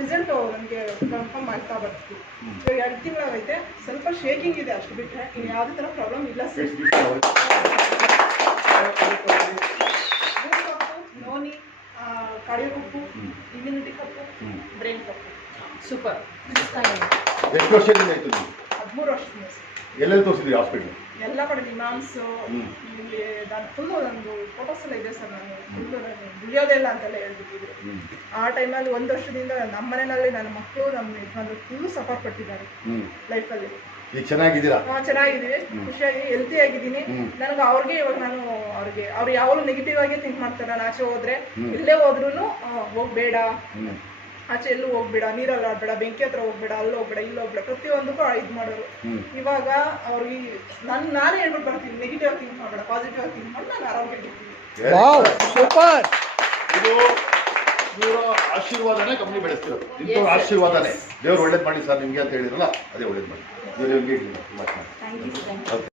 Result ನನಗೆ confirm ಆಗ್ತಾ ಬರ್ತಿತ್ತು. ಇವಾಗ 2 ತಿಂಗಳಾಗೈತೆ. ಸ್ವಲ್ಪ ಶೇಕಿಂಗ್ ಇದೆ ಅಷ್ಟು ಬಿಟ್ಟರೆ ಇನ್ನು ಯಾವುದೇ ಥರ ಪ್ರಾಬ್ಲಮ್ ಇಲ್ಲ ಸರ್. ನೋನಿ, ಕಾರ್ಡಿಯೋ ಕಪ್ಪು, ಇಮ್ಯುನಿಟಿ ಕಪ್ಪು, ಬ್ರೈನ್ ಕಪ್ಪು. ಸೂಪರ್. ಎಷ್ಟು ವರ್ಷದಿಂದ ಆಯ್ತು ನೀವು? 13 ವರ್ಷದಿಂದ ಸರ್. ಎಲ್ಲೆಲ್ಲಿ ತೋರಿಸಿದ್ರಿ ಹಾಸ್ಪಿಟ್ಲ್? ಎಲ್ಲ ಕಡೆ ನಿಮಾನ್ಸು, ಇಲ್ಲಿ ನಾನು ಫುಲ್ಲು ನಂದು ಫೋಟೋಸ್ ಎಲ್ಲ ಇದೆ ಸರ್. ನಾನು ಫುಲ್ಲು ನಾನು ದುಡಿಯೋದೇ ಇಲ್ಲ ಅಂತೆಲ್ಲ ಹೇಳ್ಬಿಟ್ಟಿದ್ರು. ಆ ಟೈಮಲ್ಲಿ 1 ವರ್ಷದಿಂದ ನಮ್ಮ ಮನೆಯಲ್ಲಿ ನನ್ನ ಮಕ್ಕಳು ನಮ್ಮ ಯಜಮಾನ್ರು ಫುಲ್ಲು ಸಫರ್ ಪಟ್ಟಿದ್ದಾರೆ ಲೈಫಲ್ಲಿ. ಈಗ ಚೆನ್ನಾಗಿದ್ದೀರಾ? ಚೆನ್ನಾಗಿದ್ದೀವಿ, ಖುಷಿಯಾಗಿ ಹೆಲ್ತಿ ಆಗಿದ್ದೀನಿ. ನನಗೆ ಅವ್ರಿಗೆ ಇವಾಗ ನಾನು ಅವ್ರು ಯಾವಾಗಲೂ ನೆಗೆಟಿವ್ ಆಗಿ ಥಿಂಕ್ ಮಾಡ್ತಾರೆ. ನಾನು ಆಚೆ ಹೋದ್ರೆ ಇಲ್ಲೇ ಹೋದ್ರೂ ಹೋಗ್ಬೇಡ, ಆಚೆ ಎಲ್ಲೂ ಹೋಗ್ಬೇಡ, ನೀರಲ್ಲಿ ಆಡ್ಬೇಡ, ಬೆಂಕಿ ಹತ್ರ ಹೋಗ್ಬೇಡ, ಅಲ್ಲಿ ಹೋಗ್ಬೇಡ, ಇಲ್ಲಿ ಹೋಗ್ಬೇಡ, ಪ್ರತಿಯೊಂದಕ್ಕೂ ಇದು ಮಾಡೋರು. ಇವಾಗ ಅವ್ರಿಗೆ ನಾನೇ ಹೇಳ್ಬಿಟ್ಟು ಬರ್ತೀನಿ, ನೆಗೆಟಿವ್ ಆಗಿ ಥಿಂಕ್ ಮಾಡಬೇಡ, ಪಾಸಿಟಿವ್ ಆಗಿ ಥಿಂಕ್ ಮಾಡಿ ನಾನು ಆರೋಗ್ಯವಾಗಿರ್ತೀನಿ. ಇದು ಇವರ ಆಶೀರ್ವಾದನೇ ಕಂಪ್ನಿ ಬೆಳೆಸ್ತಿರೋದು. ಇಂಥವ್ರ ಆಶೀರ್ವಾದನೇ. ದೇವ್ರು ಒಳ್ಳೇದು ಮಾಡಿ ಸರ್ ನಿಮಗೆ ಅಂತ ಹೇಳಿದ್ರಲ್ಲ, ಅದೇ ಒಳ್ಳೇದು ಮಾಡಿ. ದೇವ್ರು ನಿಮಗೆ